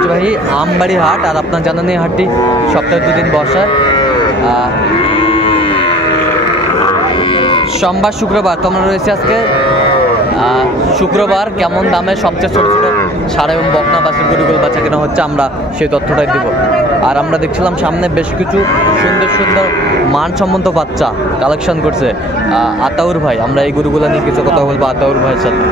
ঐতিহ্যবাহী আমবাড়ি হাট। আর আপনার জানেন এই হাটটি সপ্তাহে 2 দিন বসে, সোমবার শুক্রবার। তো আমরা রয়েছে আজকে শুক্রবার। কেমন দামে সবচেয়ে ছোটো ছোটো সার এবং বকনা বাছুর গরুগুলো বাচ্চা কেনা হচ্ছে আমরা সেই তথ্যটাই দেব। আর আমরা দেখছিলাম সামনে বেশ কিছু সুন্দর সুন্দর মানসম্মত বাচ্চা কালেকশন করছে আতাউর ভাই। আমরা এই গরুগুলো নিয়ে কিছু কথা বলবো আতাউর ভাইয়ের সাথে।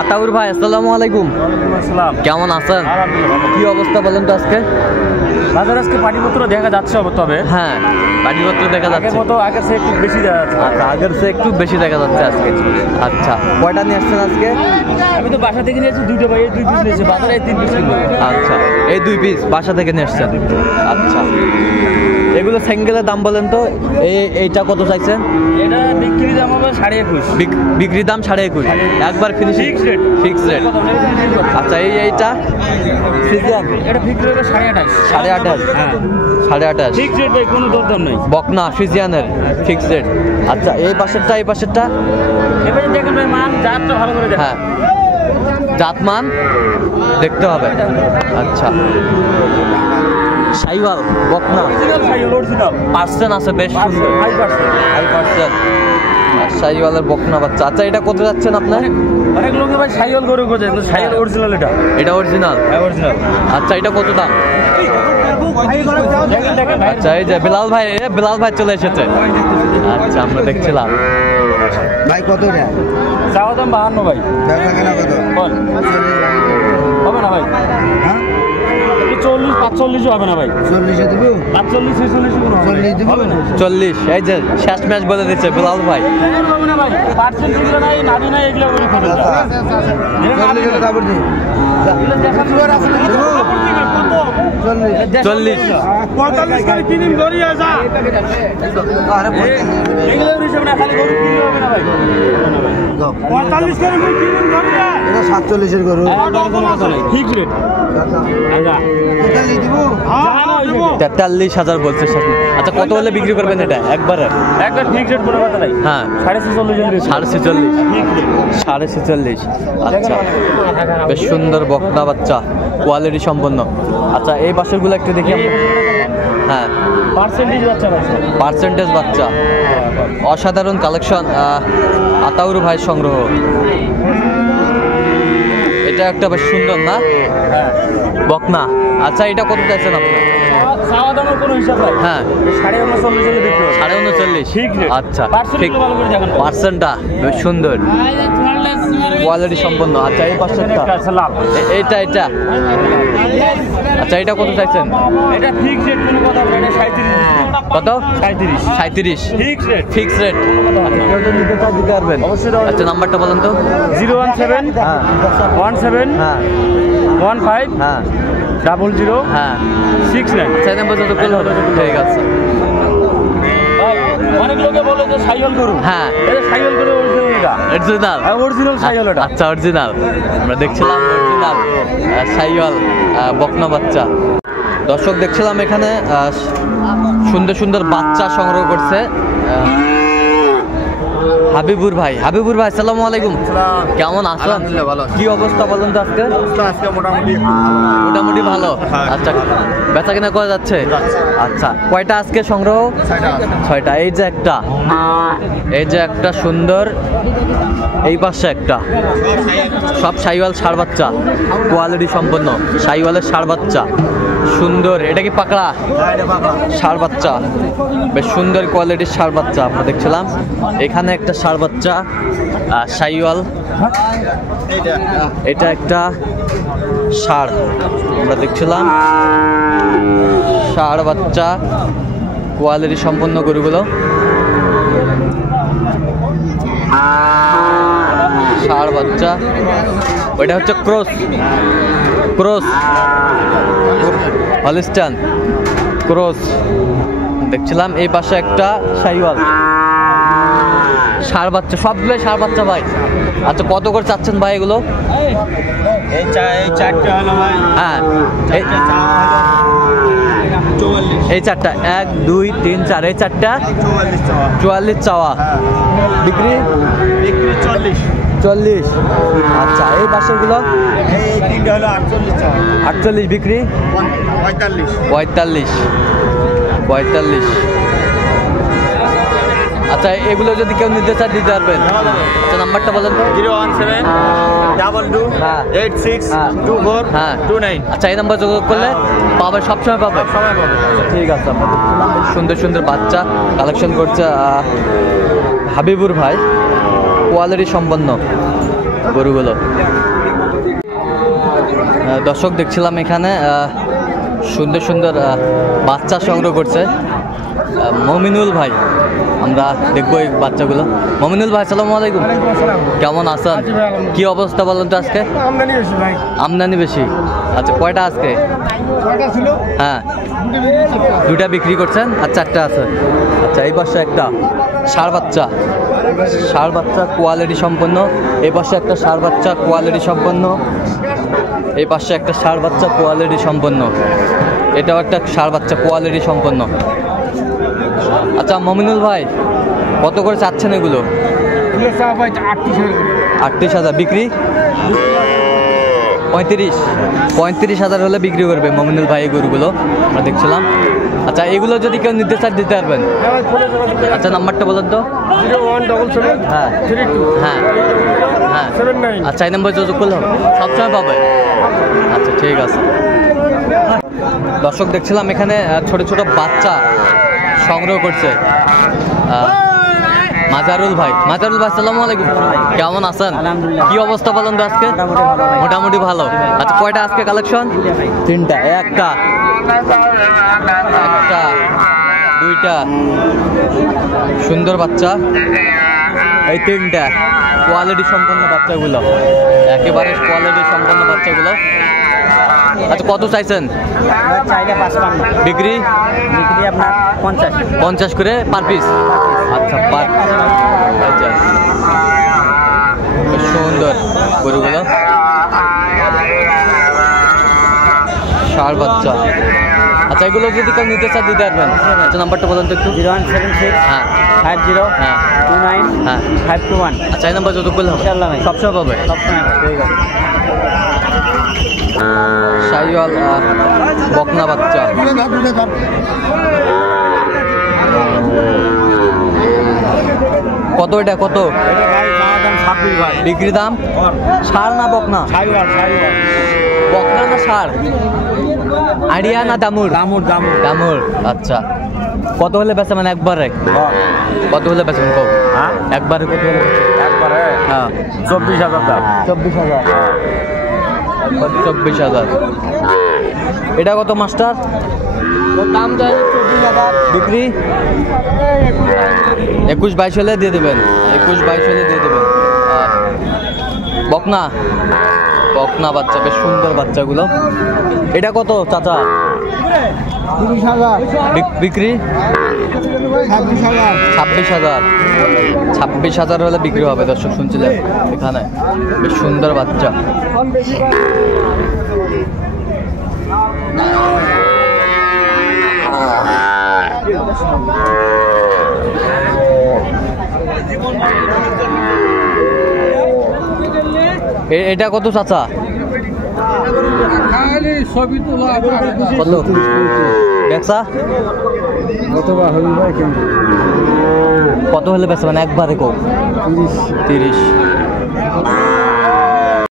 আতাউর ভাই আসসালামু আলাইকুম। কেমন আছেন? কি অবস্থা বলেন তো আজকে? বাজার আজকে পাটিপত্র দেখা যাচ্ছে, তবে হ্যাঁ পাটিপত্র দেখা যাচ্ছে, আগের চেয়ে একটু বেশি দেখা যাচ্ছে। আচ্ছা আগের চেয়ে একটু বেশি দেখা যাচ্ছে আজকে। আচ্ছা কয়টা নিয়ে আসছেন আজকে? আমি তো বাসা থেকে নিয়েছি 2টা ভাই, 2 পিস নিয়েছি, বাজারে 3 পিস কিনবো। আচ্ছা এই 2 পিস বাসা থেকে নিয়ে আসছেন। আচ্ছা এগুলো সিঙ্গেলের দাম বলেন তো, এইটা কত চাইছেন? এটা বিক্রি দাম হবে 21.5। বিক্রি দাম 21.5, একবার ফিনিশিং ফিক্স রেট। আচ্ছা এইটা ফ্রিজিয়ান, এটা ফিক্স রেট 28.5। 28.5, হ্যাঁ 28.5 ফিক্স রেট ভাই, কোনো দরদাম নাই। বকনা ফ্রিজিয়ানের ফিক্স রেট। আচ্ছা এই পাশেরটা এবারে দেখেন ভাই, মান জাতটা ভালো করে দেখেন। হ্যাঁ জাতমান দেখতে হবে। আচ্ছা শাইওয়াল বকনা অরিজিনাল পার্সেন্ট আছে বেশ সুন্দর, 5%। শাইওয়ালের বকনা বাচ্চা। আচ্ছা এটা কত যাচ্ছেন আপনার? অনেক লোকে ভাই শাইওয়াল গরু খোঁজে, কিন্তু শাইওয়াল অরিজিনাল। এটা অরিজিনাল। হ্যাঁ অরিজিনাল। আচ্ছা এটা কত দাম? আচ্ছা এই যে বিলাল ভাই চলে এসেছে। আচ্ছা আমরা দেখছিলাম ভাই কত রে? চাওয়া দাম 52 ভাই। ব্যবসা কেনা কত? বল হবে না ভাই? হ্যাঁ 40-45 হবে না ভাই? 40 এ দেবো? 45-46 40 দেবো? 40। এই যে শেষ ম্যাচ বলে দিচ্ছে বিলাল ভাই। হবে না ভাই, পার্সেন্ট এগুলো নাই, নাদি নাই, এগুলো করে খোঁজে। 40 এর কাপড় দি। 40 45 করে কিনিম গড়ি আসা। আরে এগুলো হিসাব না, খালি গরু কিনি হবে না ভাই। 45 করে কিনিম গড়ি আসা। এটা 47 এর গরু। ঠিক রেট। আচ্ছা টোটালি দিব? 43,000 বলছে শেষ ম্যাচ। আচ্ছা কত হলে বিক্রি করবেন এটা একবার ঠিক রেট করে কথা নাই। হ্যাঁ 46.5, 46.5। আচ্ছা বেশ সুন্দর বকনা বাচ্চা, কোয়ালিটি সম্পন্ন। আচ্ছা এই বাছুরগুলো একটু দেখি আমরা। হ্যাঁ পার্সেন্টেজ বাচ্চা, অসাধারণ কালেকশন আতাউর ভাই সংগ্রহ। এটা একটা বেশ সুন্দর না বকনা। আচ্ছা এটা কত চাইছেন আপনার? হ্যাঁ 39.5। আচ্ছা ঠিক, পার্সেন্টটা বেশ সুন্দর, কোয়ালিটি সম্পন্ন। আচ্ছা এই পার্সেন্টটা এইটা আচ্ছা এটা কত চাইছেন? এটা ফিক্স রেট, কোনো কথা বলে না। 37 কত? 37 ফিক্স রেট। নিতে চাই দিতে পারবেন? আচ্ছা নাম্বারটা বলেন তো। 017 হ্যাঁ 17 হ্যাঁ 15 হ্যাঁ 00 হ্যাঁ 69। সেই নাম্বার যত ঠিক আছে। অনেক লোকে বলে যে সাইওয়াল গরু। হ্যাঁ এটা সাইওয়াল গরু অরিজিনাল। অরিজিনাল সাইওয়াল এটা। আচ্ছা অরিজিনাল, আমরা দেখছিলাম অরিজিনাল সাইওয়াল বকনা বাচ্চা। দর্শক দেখছিলাম এখানে সুন্দর সুন্দর বাচ্চা সংগ্রহ করছে হাবিবুর ভাই। আসসালামু আলাইকুম। কেমন আছেন? কি অবস্থা বলেন তো আজকে? মোটামুটি ভালো। আচ্ছা বেচা কিনা করা যাচ্ছে? আচ্ছা কয়টা আজকে সংগ্রহ? 6টা। এই যে একটা সুন্দর, এই পাশে একটা, সব শাইওয়াল ষাঁড় বাচ্চা, কোয়ালিটি সম্পন্ন শাইওয়ালের ষাঁড় বাচ্চা সুন্দর। এটা কি পাকড়া ষাঁড় বাচ্চা? বেশ সুন্দর কোয়ালিটির ষাঁড় বাচ্চা আমরা দেখছিলাম। এখানে একটা ষাঁড় বাচ্চা শাইওয়াল, এটা একটা ষাঁড় আমরা দেখছিলাম। ষাঁড় বাচ্চা কোয়ালিটি সম্পন্ন গরুগুলো, ষাঁড় বাচ্চা। ওইটা হচ্ছে ক্রস হলিস্টান ক্রস দেখছিলাম। এই পাশে একটা শাইওয়াল ষাঁড় বাচ্চা, সবগুলোই ষাঁড় বাচ্চা ভাই। আচ্ছা কত করে চাচ্ছেন ভাই এগুলো? এই চারটা হলো ভাই। হ্যাঁ এই চারটা 1 2 3 4, এই চারটা 44 চাওয়া। বিক্রি 40 40। আচ্ছা এই পাশেরগুলো এই তিনটা হলো 48 টাকা। 48 বিক্রি 45। 45। আচ্ছা এগুলো যদি কেউ নিতে চায় দিতে পারবেন? আচ্ছা নাম্বারটা বলেন তো। 017 22 হ্যাঁ। 86 হ্যাঁ। 24 হ্যাঁ 29। আচ্ছা এই নাম্বার যোগাযোগ করলে পাবে, সবসময় পাবে। সময় পাবে। ঠিক আছে, আমরা দেখছিলাম সুন্দর সুন্দর বাচ্চা কালেকশন করছে হাবিবুর ভাই, কোয়ালিটি সম্পন্ন গরুগুলো। দর্শক দেখছিলাম এখানে সুন্দর সুন্দর বাচ্চা সংগ্রহ করছে মমিনুল ভাই। আমরা দেখবো এই বাচ্চাগুলো। মমিনুল ভাই আসসালামু আলাইকুম, কেমন আছেন? কি অবস্থা বলেন তো আজকে? আমদানি বেশি ভাই। আমদানি বেশি। আচ্ছা কয়টা আজকে? কয়টা ছিল? হ্যাঁ দুটা বিক্রি করছেন আর 4টা আছে। আচ্ছা এই পাশে একটা ষাঁড় বাচ্চা, ষাঁড় বাচ্চা কোয়ালিটি সম্পন্ন। এই পাশে একটা ষাঁড় বাচ্চা কোয়ালিটি সম্পন্ন। এই পাশে একটা ষাঁড় বাচ্চা কোয়ালিটি সম্পন্ন। এটাও একটা ষাঁড় বাচ্চা কোয়ালিটি সম্পন্ন। আচ্ছা মমিনুল ভাই কত করে চাচ্ছেন এগুলো? 38,000 বিক্রি 35,000 হলে বিক্রি করবে মমিনুল ভাই এই গরুগুলো আমরা দেখছিলাম। আচ্ছা এগুলো যদি কেউ নিতে চায় দিতে পারবেন? আচ্ছা নাম্বারটা বলেন তো। 0177 হ্যাঁ 32 হ্যাঁ হ্যাঁ 79। আচ্ছা এই নাম্বার যোগাযোগ করলে হবে, সবসময় পাবে। আচ্ছা ঠিক আছে। দর্শক দেখছিলাম এখানে ছোট ছোট বাচ্চা সংগ্রহ করছে মাজারুল ভাই। মাজারুল ভাই আসসালামু আলাইকুম, কেমন আছেন? কি অবস্থা বলেন তো আজকে? মোটামুটি ভালো। আচ্ছা কয়টা আজকে কালেকশন? 3টা। একটা 2টা সুন্দর বাচ্চা, এই 3টা কোয়ালিটি সম্পন্ন বাচ্চাগুলো, একেবারে কোয়ালিটি সম্পন্ন বাচ্চাগুলো। আচ্ছা কত চাইছেন? চাইলে 55। বিক্রি বিক্রি আপনার 50 করে পার পিস। আচ্ছা পার। আচ্ছা বেশ সুন্দর গরুগুলো, ষাঁড় বাচ্চা। আচ্ছা এগুলো যদি কেউ নিতে চায় দিতে পারবেন? আচ্ছা নাম্বারটা বলেন তো একটু। 0176 হ্যাঁ 50 হ্যাঁ 29 হ্যাঁ 521। আচ্ছা এই নাম্বার যত করলে হবে, ইনশাআল্লাহ ভাই। সবসময় পাবে। সবসময় ঠিক আছে। শাহিওয়াল বকনা বাচ্চা। কত এটা কত? এটা ভাই দাম 26 ভাই। বিক্রি দাম? ষাঁড় না বকনা? সাইওয়াল। বকনা না ষাঁড়? আড়িয়া না দামুর? দামুর। আচ্ছা কত হলে বেচা মানে একবারে? কত হলে বেচবেন কব? হ্যাঁ একবারে কত হলে? একবারে হ্যাঁ 24,000 দাম। 24,000। 24,000। এটা কত মাস্টার? দাম যায় 24,000। বিক্রি 21-22 হলে দিয়ে দেবেন। 21-22 হলে দিয়ে দেবেন। বকনা বকনা বাচ্চা, বেশ সুন্দর বাচ্চাগুলো। এটা কত চাচা? 30,000। বিক্রি 26,000। 26,000। 26,000 হলে বিক্রি হবে। দর্শক শুনছিলেন এখানে বেশ সুন্দর বাচ্চা। এটা কত চাচা? কত বেচা? কত হলে বেচা মানে একবারে কো? 30।